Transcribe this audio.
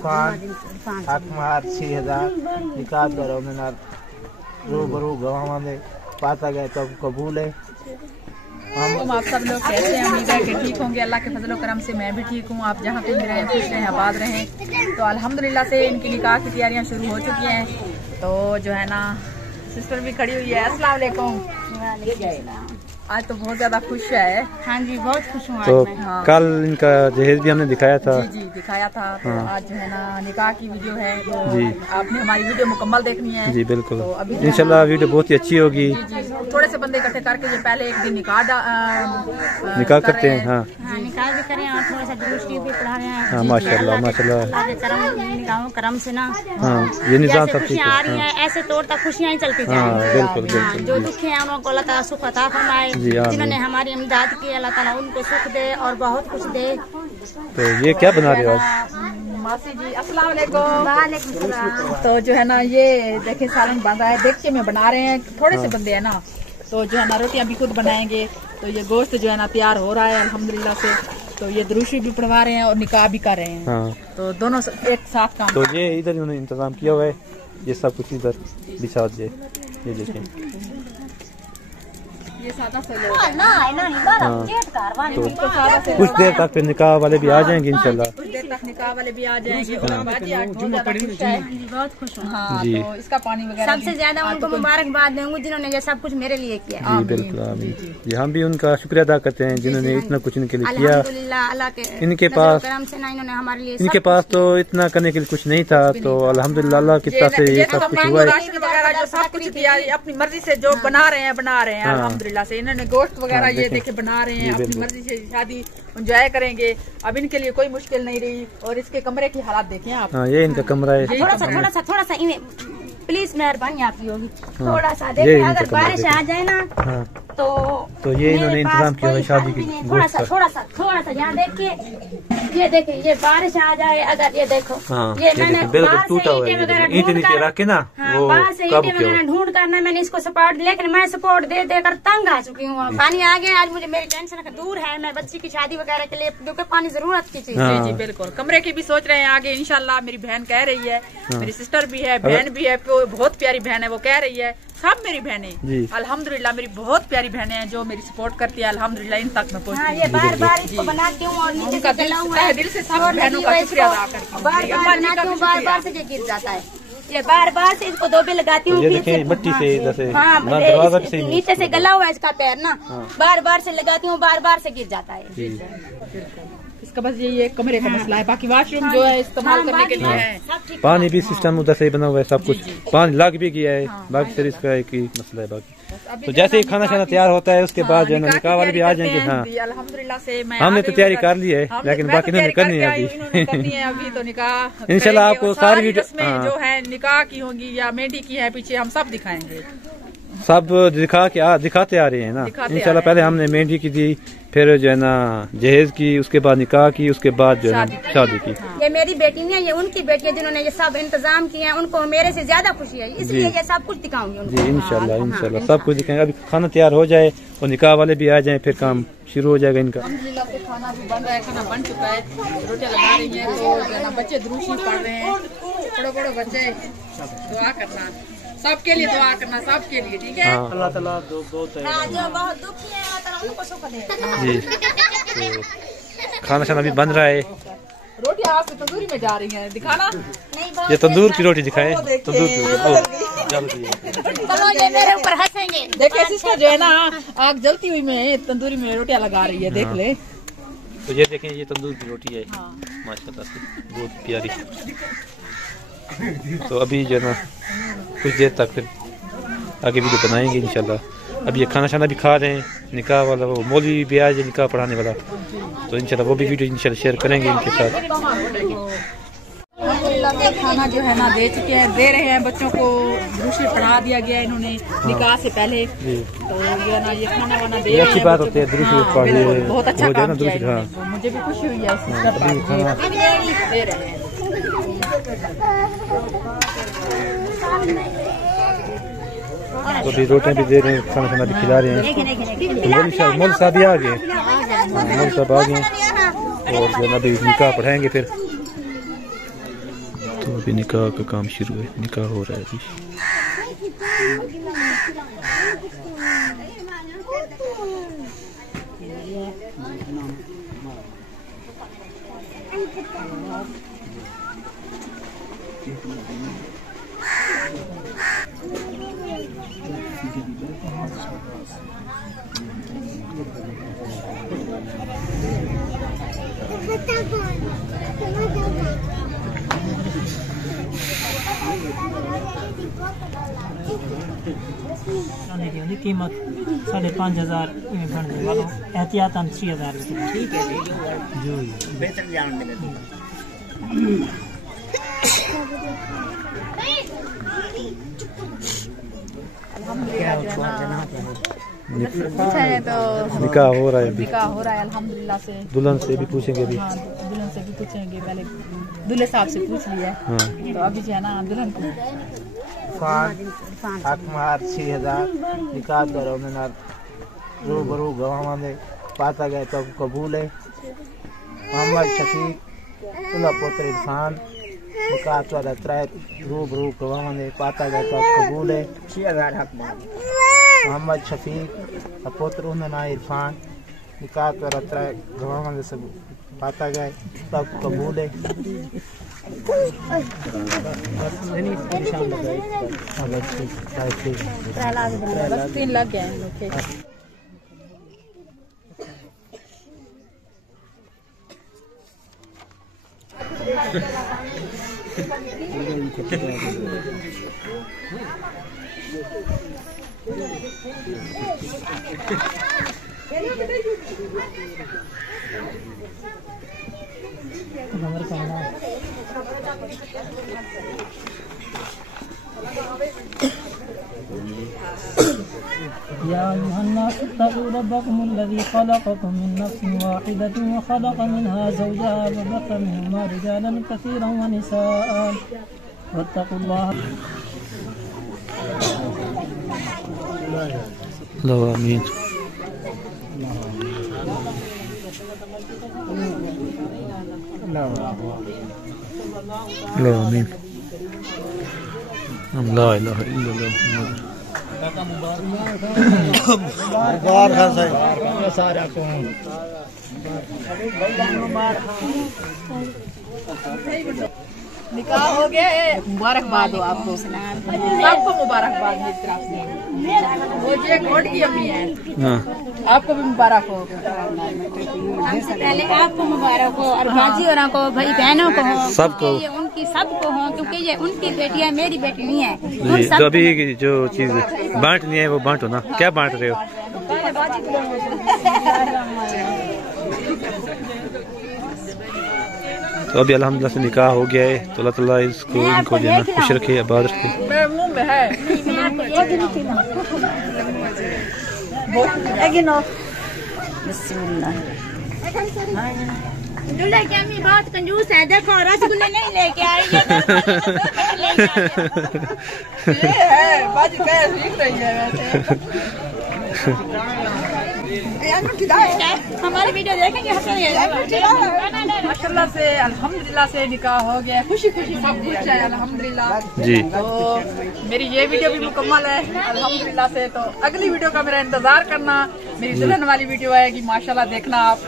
इरफान अकमार 6000 निकाह करो मैंने रूबरू गवाह में पाता गया तो कबूल है। हम आप सब लोग कैसे हैं? उम्मीद है कि ठीक होंगे। अल्लाह के फजल करम से मैं भी ठीक हूँ। आप जहाँ पे भी रहें खुश रहें आबाद रहें। तो अल्हम्दुलिल्लाह से इनकी निकाह की तैयारियाँ शुरू हो चुकी हैं। तो जो है ना सिस्टर भी खड़ी हुई है। अस्सलाम वालेकुम। आज तो बहुत ज्यादा खुश है। हाँ जी बहुत खुश हूँ। तो कल इनका जहेज भी हमने दिखाया था। जी दिखाया था। तो आज जो है ना निकाह की वीडियो है। तो जी आपने हमारी वीडियो मुकम्मल देखनी है। जी बिल्कुल। तो अभी इंशाल्लाह वीडियो बहुत ही अच्छी होगी। जी थोड़े से बंदे इकट्ठे करके ये पहले एक दिन निकाह करते हैं। हाँ निकाह भी करें और थोड़ा सा दुरुस्ती भी पढ़ा रहे हैं। हाँ माशाल्लाह माशाल्लाह। निकाहों करम से ना हाँ ये निजाम सब खुशियाँ आ रही हैं। ऐसे तौर तक खुशियाँ ही चलती जाएंगी। बिल्कुल बिल्कुल। जो दुख है उनको अल्लाह ताला सुख अता फरमाए। जिन्होंने हमारी इमदाद की अल्लाह ताला उनको सुख दे और बहुत कुछ दे। तो ये क्या बना रहे हो आज? मासी जी अस्सलाम वालेकुम। वालेकुम सलाम। तो जो है ना ये देखे सालन बन रहा है। देखिए में बना रहे हैं। थोड़े से बंदे हैं ना तो जो है ना रोटियां भी खुद बनाएंगे। तो ये गोश्त जो है ना तैयार हो रहा है अल्हम्दुलिल्लाह से। तो ये दुरूशी भी पढ़वा रहे हैं और निकाह भी कर रहे हैं। हाँ। तो दोनों एक साथ काम। तो ये इधर उन्होंने इंतजाम किया हुआ है। ये सब कुछ इधर बिछा दिए। ये देखें ये सादा से तो कुछ देर तक फिर निकाह वाले भी आ जाएंगे इंशाल्लाह। कुछ देर तक निकाह वाले भी आ जाएंगे। बहुत खुश हूँ। हाँ तो इसका पानी वगैरह सबसे ज्यादा उनको मुबारकबाद दूंगी जिन्होंने ये सब कुछ मेरे लिए किया। जी बिल्कुल आमीन। जी हम भी उनका शुक्रिया अदा करते हैं जिन्होंने इतना कुछ इनके लिए किया। इनके पास हमारे लिए इनके पास तो इतना करने के लिए कुछ नहीं था। तो अल्हम्दुलिल्लाह अल्लाह की तरफ से ये सब कुछ हुआ है। सब कुछ दिया अपनी मर्जी से जो बना रहे हैं अल्हम्दुलिल्लाह से। इन्होंने गोश्त वगैरह ये देखे बना रहे हैं अपनी मर्जी से। शादी एंजॉय करेंगे। अब इनके लिए कोई मुश्किल नहीं रही। और इसके कमरे की हालात देखें आप। हाँ ये इनका कमरा है। थोड़ा सा प्लीज मेहरबानी आपकी होगी। थोड़ा सा देखिए अगर बारिश आ जाए ना तो ये इन्होंने इंतजाम किया है शादी की। थोड़ा सा यहाँ देखिए। ये देखिए ये बारिश आ जाए अगर ये देखो ये मैंने बाहर से ईंटें वगैरह रखे ना बाहर से ईंटें वगैरह ढूंढ कर ना मैंने इसको सपोर्ट। लेकिन मैं सपोर्ट दे देकर तंग आ चुकी हूँ। पानी आ गया। आज मुझे मेरी टेंशन दूर है। मैं बच्ची की शादी वगैरह के लिए क्योंकि पानी जरूरत की चीज है। जी बिल्कुल। कमरे की भी सोच रहे हैं आगे इंशाल्लाह। मेरी बहन कह रही है। मेरी सिस्टर भी है बहन भी है। बहुत प्यारी बहन है। वो कह रही है सब मेरी बहनें अल्हम्दुलिल्लाह मेरी बहुत प्यारी बहनें हैं जो मेरी सपोर्ट करती है अल्हम्दुलिल्लाह इन तक मैं पहुंची। ये बार इसको बनाती हूँ और नीचे उनका दिल से सब बहनों का शुक्रिया अदा करती हूँ। बार से गिर जाता है। ये बार से इसको दो भी लगाती हूँ। मिट्टी से जैसे नीचे से गला हुआ है इसका पैर ना। बार से लगाती हूँ बार से गिर जाता है। इसका बस ये कमरे का मसला है। बाकी वाशरूम जो है इस्तेमाल करने के लिए है। पानी भी सिस्टम उधर से बना हुआ है। सब कुछ पानी लग भी गया है। बाकी सिर्फ इसका एक ही मसला है। बाकी तो जैसे ही खाना शाना तैयार होता है उसके बाद जो है निकाह वाले भी आ जाएंगे। हाँ अल्हम्दुलिल्लाह से हमने तो तैयारी कर ली है लेकिन बाकी इन्होंने करनी है अभी। तो निकाह इंशाल्लाह आपको सारी वीडियो जो है निकाह की होगी या मेहंदी की है पीछे हम सब दिखाएंगे। सब दिखाते आ रहे हैं ना इंशाल्लाह। पहले हमने मेहंदी की दी फिर जो है ना जहेज की उसके बाद निकाह की उसके बाद जो है ना शादी की। ये मेरी बेटी नहीं है ये उनकी बेटी है जिन्होंने ये सब इंतजाम किए हैं। उनको मेरे से ज्यादा खुशी है इसलिए ये सब कुछ दिखाऊंगी जी इंशाल्लाह सब कुछ दिखाएंगे। अभी खाना तैयार हो जाए और निकाह वाले भी आ जाए फिर काम शुरू हो जाएगा इनका। अल्हम्दुलिल्लाह से खाना भी बन रहा है। खाना बन चुका है। रोटियां लगा रही हैं। तो बच्चे दुरूशी पढ़ रहे हैं। बड़े बच्चे दुआ करना सबके लिए दुआ करना सबके लिए ठीक है। अल्लाह ताला जो बहुत दुखी है अल्लाह ताला उनको सुख दे। जी तो खाना शाना भी बन रहा है। रोटी आपसे तंदूरी में जा रही है दिखाना। ये तंदूर की रोटी दिखाए। तंदूर ये मेरे ऊपर हंसेंगे। देखिए सिस्टर जो है ना आग जलती हुई में तंदूरी में रोटियां लगा रही है। देख ले। तो ये देखें ये तंदूर की रोटी है माशाल्लाह से बहुत प्यारी। तो अभी जो है ना कुछ देर तक फिर आगे वीडियो बनाएंगे इंशाल्लाह। अब ये खाना शाना भी खा रहे हैं। निकाह वाला वो मौलवी भी आए निकाह पढ़ाने वाला। तो इंशाल्लाह वो भी वीडियो इंशाल्लाह शेयर करेंगे इनके साथ। खाना जो है ना दे चुके हैं दे रहे हैं बच्चों को। दुरूशी पढ़ा दिया गया इन्होंने निकाह से पहले। तो ये ना ये खाना वाना दे रहे हैं। अच्छी बात होती है दुरूशी बहुत अच्छा काम किया है। मुझे भी खुशी हुई है। दे रहे हैं। तो भी रोटियां भी दे रहे हैं खाना खाना भी खिला रहे हैं। मौलवी साहब भी आ गए। मौलवी साहब आ गए और जो अभी निकाह पढ़ाएंगे फिर अभी निकाह का काम शुरू है, निकाह हो रहा है अभी। कीमत 5,500 बनने वालों एहतियातन 6,000 ठीक है जी बेहतर जान मिले। तो निकाह हो रहा है अभी, निकाह हो रहा है अल्हम्दुलिल्लाह से। दुल्हन से भी पूछेंगे अभी। हाँ, दुल्हन से भी पूछेंगे, पहले दूल्हे साहब से पूछ लिया। हाँ। तो अभी जो है ना दुल्हन को आत्मार 6,000 निकाह करो मैंने रूबरू गवाह दे पाता गए तो कबूल है। मोहम्मद शफीक उला पुत्र इरफान निकाह वाला त्राय रूबरू गवाह दे पाता गए तो कबूल है। 6,000 हक मोहम्मद शफीक पुत्र उन्ना इरफान निकाह वाला त्राय गवाह दे सब पाता गए तब कबूल है। बस 3 लग गए हैं। या अय्युहन्नास इत्तक़ू रब्बकुमुल लज़ी ख़लक़कुम मिन नफ़्सिन वाहिदतिन व ख़लक़ मिनहा ज़ौजहा व बस्स मिनहुमा रिजालन कसीरन व निसाअन वत्तक़ुल्लाह। अल्लाह आमीन। अल्लाह आमीन। ला इलाहा इल्लल्लाह सारा को निकाह हो गया है, मुबारकबाद हो आपको, सबको मुबारकबाद मेरी तरफ से। वो जो कोट की अम्मी है आपको भी मुबारक हो। हमसे पहले आपको मुबारक हो और बाजी और को भाई बहनों को हो, सबको, ये उनकी सबको हो, क्योंकि ये उनकी बेटी है, मेरी बेटी नहीं है। जी। तो अभी जो चीज बांटनी है वो बांटो ना, क्या बांट रहे हो? तो अभी अल्हम्दुलिल्लाह से निकाह हो गया है, तो अल्लाह ताला इसको इनको जो है ना खुश रखे, आबाद रखे। दूल्हे की अम्मी बहुत कंजूस है, देखो रसगुल्ले नहीं लेके आई हमारी वीडियो देखेंगे माशाल्लाह से अल्हम्दुलिल्लाह से निकाह हो गया, खुशी खुशी सब कुछ है अल्हम्दुलिल्लाह जी। तो मेरी ये वीडियो भी मुकम्मल है अल्हम्दुलिल्लाह से। तो अगली वीडियो का मेरा इंतजार करना, मेरी दुल्हन वाली वीडियो आएगी माशाल्लाह, देखना आप।